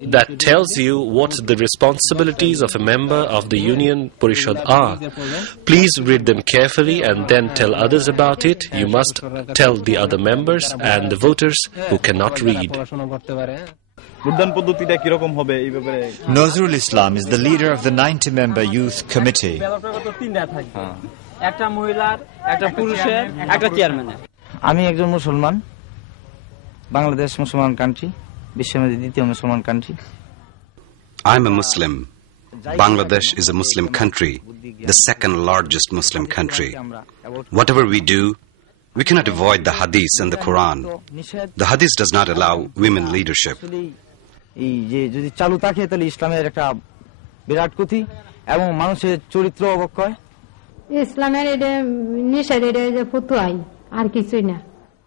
that tells you what the responsibilities of a member of the Union Parishad are. Please read them carefully and then tell others about it. You must tell the other members and the voters who cannot read. Nazrul Islam is the leader of the 90-member youth committee. আমি একজন মুসলমান বাংলাদেশ মুসলমান country বিশ্বের মধ্যে দ্বিতীয় মুসলমান country I'm a Muslim. Bangladesh is a Muslim country, the second largest Muslim country. Whatever we do, we cannot avoid the Hadith and the Quran. The Hadith does not allow women leadership. এই যে যদি চালু থাকে তাহলে ইসলামের একটা বিরাট ক্ষতি এবং মানুষের চরিত্র অবক্ষয় ইসলামের এটা নিষেধ এটা যে ফতোয়াই আর কিছুই না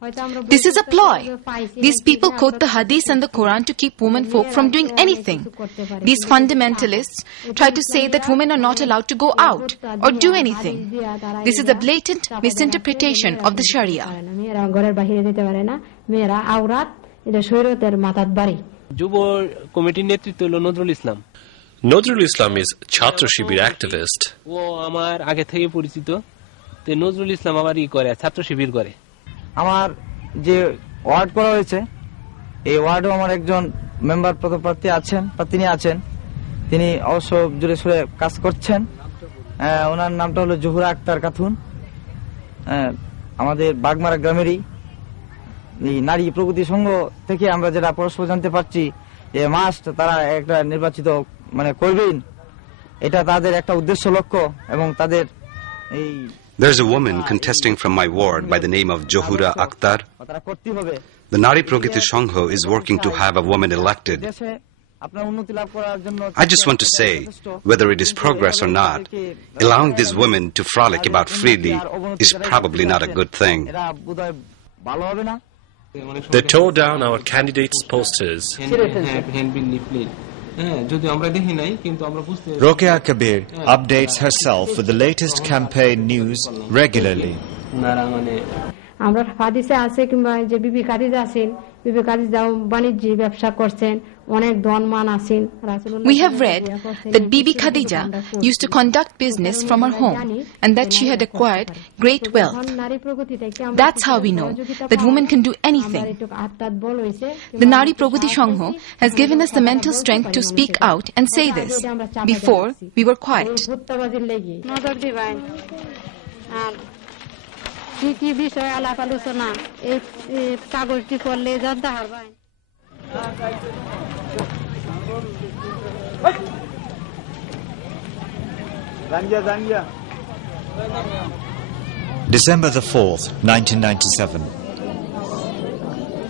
This is a ploy. These people quote the Hadith and the Quran to keep women folk from doing anything. These fundamentalists try to say that women are not allowed to go out or do anything. This is a blatant misinterpretation of the Sharia. যুব কমিটির নেতৃত্ব হলো Nazrul Islam Nazrul Islam is Chhatra Shibir activist. ও আমার আগে থেকে পরিচিত তো নজরুল ইসলাম আবার করে ছাত্র শিবির করে আমার যে ওয়ার্ড করা হয়েছে এই ওয়ার্ডও আমার একজন মেম্বার পদপ্রার্থী আছেন বা তিনি আছেন তিনি অবশ্য জোরে সোরে কাজ করছেন ওনার নামটা হলো জহুরা আক্তার খাতুন আমাদের বাগমারা গ্রামেরই এই নারী প্রগতি সংঘ থেকে আমরা যেটা পরস্পর জানতে পারছি যে মাস্ট তারা একটা নির্বাচিত মানে করবেন এটা তাদের একটা উদ্দেশ্য লক্ষ্য এবং তাদের এই There's a woman contesting from my ward by the name of Johura Akhtar. The Nari Pragati Sangho is working to have a woman elected. I just want to say, whether it is progress or not, allowing these women to frolic about freely is probably not a good thing. They tore down our candidates' posters. Rokeya Kabir updates herself with the latest campaign news regularly. আমরা হাদিসে আছে কিংবা যে বিবি খাদিজা আছেন বিবি খাদিজাও বাণিজ্য ব্যবসা করছেন অনেক ধনমান আছেন We have read that Bibi Khadija used to conduct business from her home and that she had acquired great wealth. That's how we know that women can do anything. The Nari Pragati Sangho has given us the mental strength to speak out and say this. Before, we were quiet. কি কি বিষয় আলাপ আলোচনা এই কাগজটি পড়লে জানতে পারবেন December the 4th, 1997.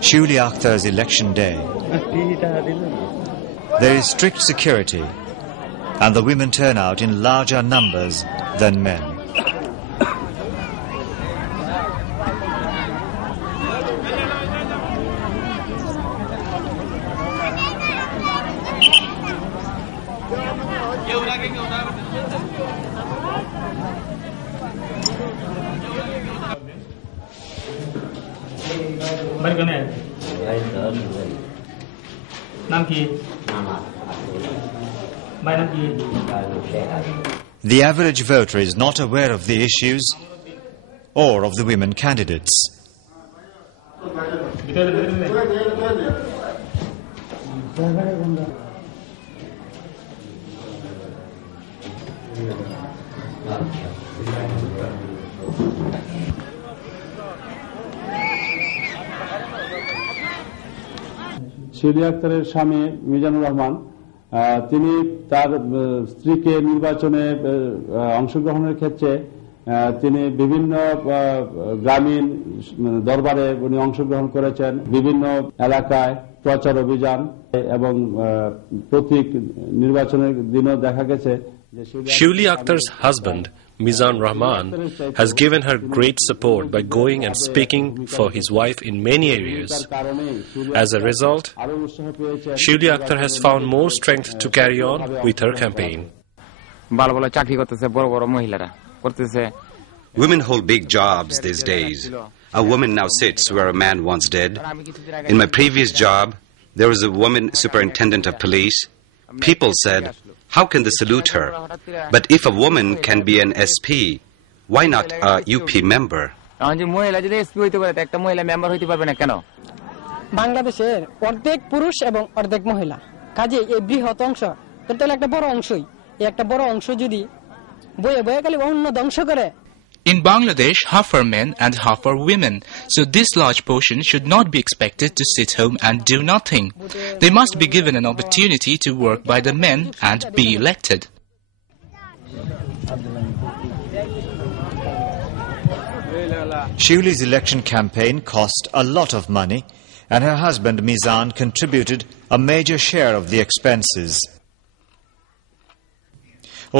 Shuli Akhtar's election day. There is strict security and the women turn out in larger numbers than men. The average voter is not aware of the issues or of the women candidates. শিউলি আক্তারের স্বামী মিজানুর রহমান তিনি তার স্ত্রীকে নির্বাচনে অংশগ্রহণের ক্ষেত্রে তিনি বিভিন্ন গ্রামীণ দরবারে উনি অংশগ্রহণ করেছেন বিভিন্ন এলাকায় প্রচার অভিযান এবং প্রতীক নির্বাচনের দিনও দেখা গেছে Shuli Akhtar's husband, Mizan Rahman, has given her great support by going and speaking for his wife in many areas. As a result, Shuli Akhtar has found more strength to carry on with her campaign. Women hold big jobs these days. A woman now sits where a man once did. In my previous job, there was a woman superintendent of police. People said, how can they salute her? But if a woman can be an SP, why not a UP member? বাংলাদেশের অর্ধেক পুরুষ এবং অর্ধেক মহিলা কাজে এই বৃহৎ অংশ টোটাল একটা বড় অংশই একটা বড় অংশ যদি বয়ে বয়ে গেলে অন্য ধ্বংস করে In Bangladesh, half are men and half are women, so this large portion should not be expected to sit home and do nothing. They must be given an opportunity to work by the men and be elected. Shiuli's election campaign cost a lot of money, and her husband Mizan contributed a major share of the expenses.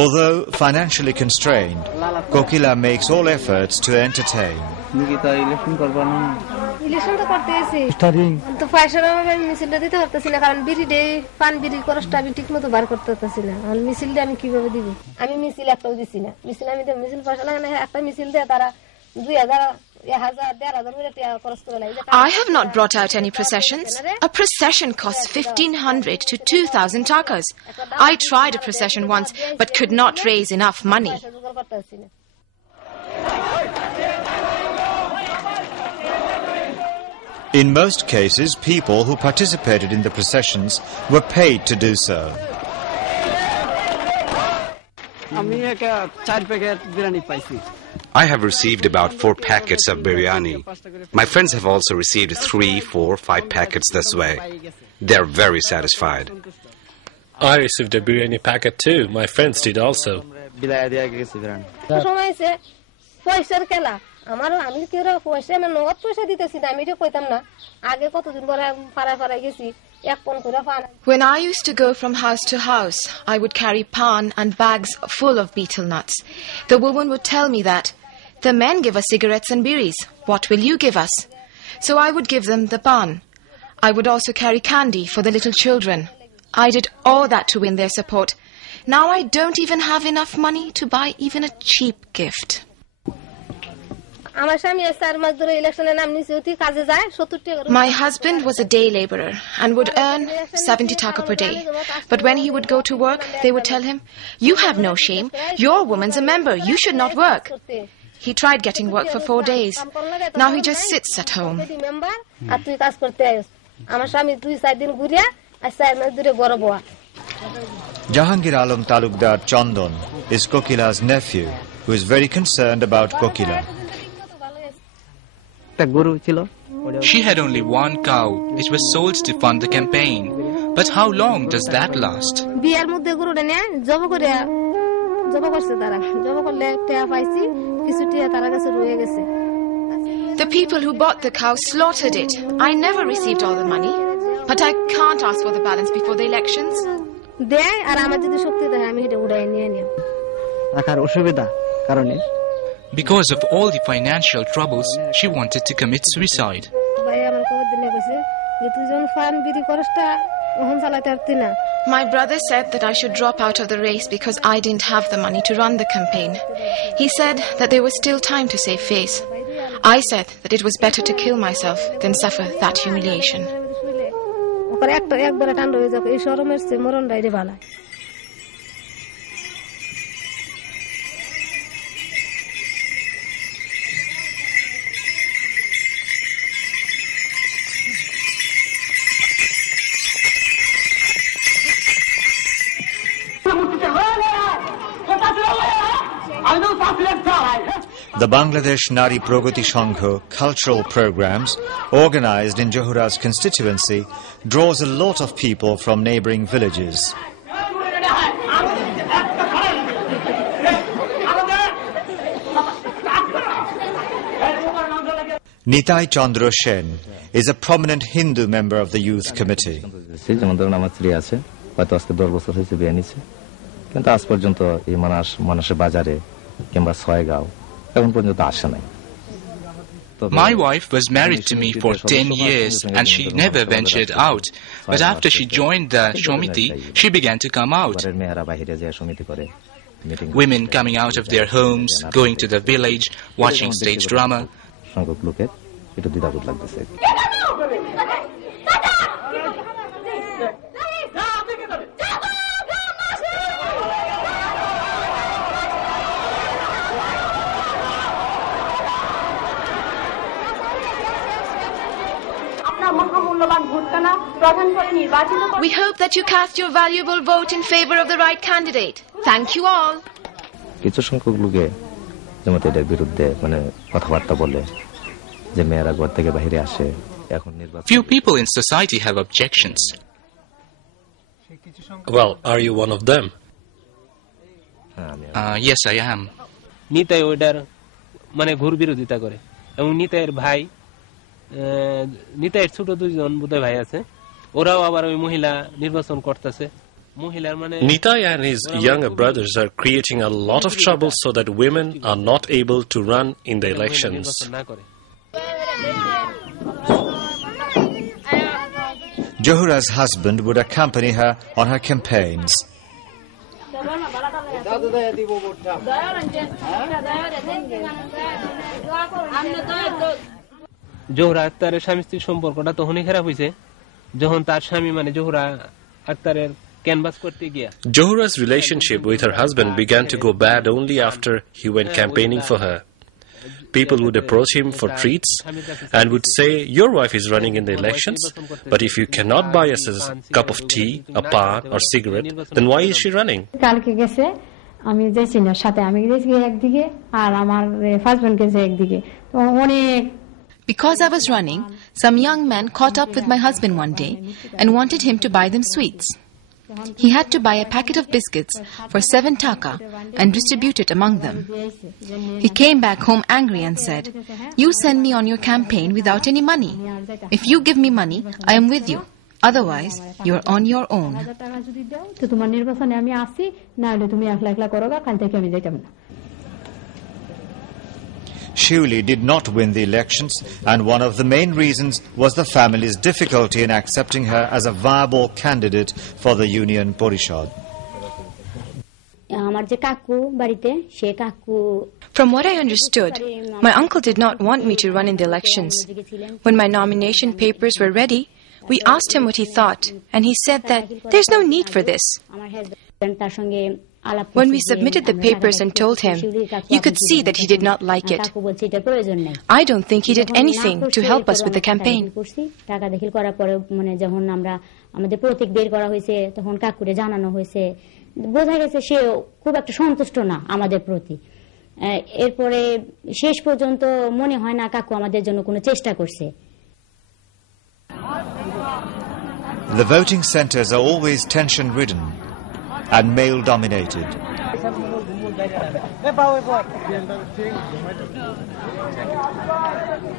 Although financially constrained, Kokila makes all efforts to entertain. Election তো করতেছি তো পয়সার অভাবে আমি মিছিলটা দিতে পারতেছি না কারণ বিড়ি ডে পান বিড়ি খরচটা আমি ঠিক মতো বার করতে পারতেছি না আর মিছিলটা আমি কিভাবে দিব আমি মিছিল একটাও দিছি না মিছিল আমি মিছিল পয়সা লাগে না একটা মিছিল দিয়ে তারা 2000 I have not brought out any processions. A procession costs 1,500 to 2,000 takas. I tried a procession once, but could not raise enough money. In most cases, people who participated in the processions were paid to do so. I have received about 4 packets of biryani. My friends have also received 3, 4, 5 packets this way. They are very satisfied. I received a biryani packet too. My friends did also. When I used to go from house to house, I would carry pan and bags full of betel nuts. The woman would tell me that, the men give us cigarettes and biris. What will you give us? So I would give them the pan. I would also carry candy for the little children. I did all that to win their support. Now I don't even have enough money to buy even a cheap gift. My husband was a day laborer and would earn 70 taka per day. But when he would go to work, they would tell him, you have no shame. Your woman's a member. You should not work. He tried getting work for 4 days. Now he just sits at home. Jahangir Alam Talukdar Chandan is Kokila's nephew, who is very concerned about Kokila. She had only one cow, which was sold to fund the campaign. But how long does that last? The people who bought the cow slaughtered it. I never received all the money. But I can't ask for the balance before the elections. Because of all the financial troubles, she wanted to commit suicide. My brother said that I should drop out of the race because I didn't have the money to run the campaign. He said that there was still time to save face. I said that it was better to kill myself than suffer that humiliation. The Bangladesh Nari Pragati Sangho cultural programs, organized in Johura's constituency, draws a lot of people from neighboring villages. Nitai Chandra Sen is a prominent Hindu member of the youth committee. My wife was married to me for 10 years and she never ventured out. But after she joined the Shomiti, she began to come out. Women coming out of their homes, going to the village, watching stage drama. We hope that you cast your valuable vote in favor of the right candidate. Thank you all. কিছু সংখ্যক লোকে যেমন এটার বিরুদ্ধে মানে কথাবার্তা বলে যে মেয়েরা ঘর থেকে বাইরে আসে এখন নির্বাচন Few people in society have objections. Well, are you one of them? Yes, I am. Nitai ওইটার মানে ঘোর বিরোধিতা করে এবং নিতাইয়ের ভাই নিতাইয়ের ছোট দুইজন বোধহয় ভাই আছে ওরাও আবার ওই মহিলা নির্বাচন করতেছে মহিলার মানে Nitai and his younger brothers are creating a lot of trouble so that women are not able to run in the elections. Johura's husband would accompany her on her campaigns. Zohra আক্তারের স্বামী স্ত্রীর সম্পর্কটা তখনই খারাপ হয়েছে যখন তার স্বামী মানে জোহরা আক্তারের ক্যানভাস করতে গিয়া Johura's relationship with her husband began to go bad only after he went campaigning for her. People would approach him for treats and would say, your wife is running in the elections, but if you cannot buy us a cup of tea, a pan or cigarette, then why is she running? কালকে গেছে আমি যাইছি না সাথে আমি গেছি একদিকে আর আমার হাজবেন্ড গেছে একদিকে তো অনেক Because I was running, some young men caught up with my husband one day and wanted him to buy them sweets. He had to buy a packet of biscuits for 7 taka and distribute it among them. He came back home angry and said, you send me on your campaign without any money. If you give me money, I am with you. Otherwise, you are on your own. Shiuli did not win the elections, and one of the main reasons was the family's difficulty in accepting her as a viable candidate for the Union Porishad. From what I understood, my uncle did not want me to run in the elections. When my nomination papers were ready, we asked him what he thought, and he said that there's no need for this. When we submitted the papers and told him, you could see that he did not like it. I don't think he did anything to help us with the campaign. The voting centres are always tension-ridden and male-dominated.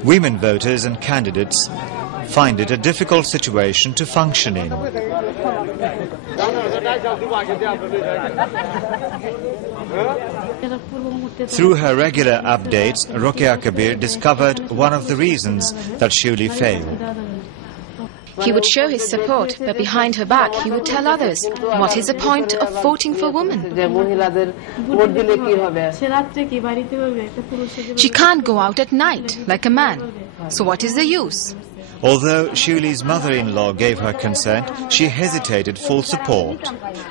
Women voters and candidates find it a difficult situation to function in. Through her regular updates, Rokia Kabir discovered one of the reasons that Shiuli failed. He would show his support, but behind her back he would tell others, what is the point of voting for women? She can't go out at night like a man. So what is the use? Although Shiuli's mother-in-law gave her consent, she hesitated full support.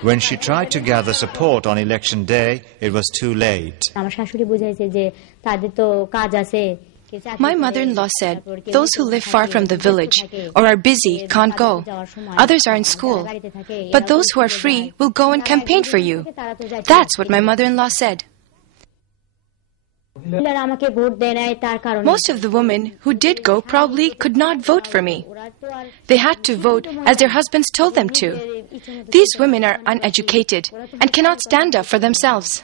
When she tried to gather support on election day, it was too late. My mother-in-law said, those who live far from the village or are busy can't go. Others are in school. But those who are free will go and campaign for you. That's what my mother-in-law said. Most of the women who did go probably could not vote for me. They had to vote as their husbands told them to. These women are uneducated and cannot stand up for themselves.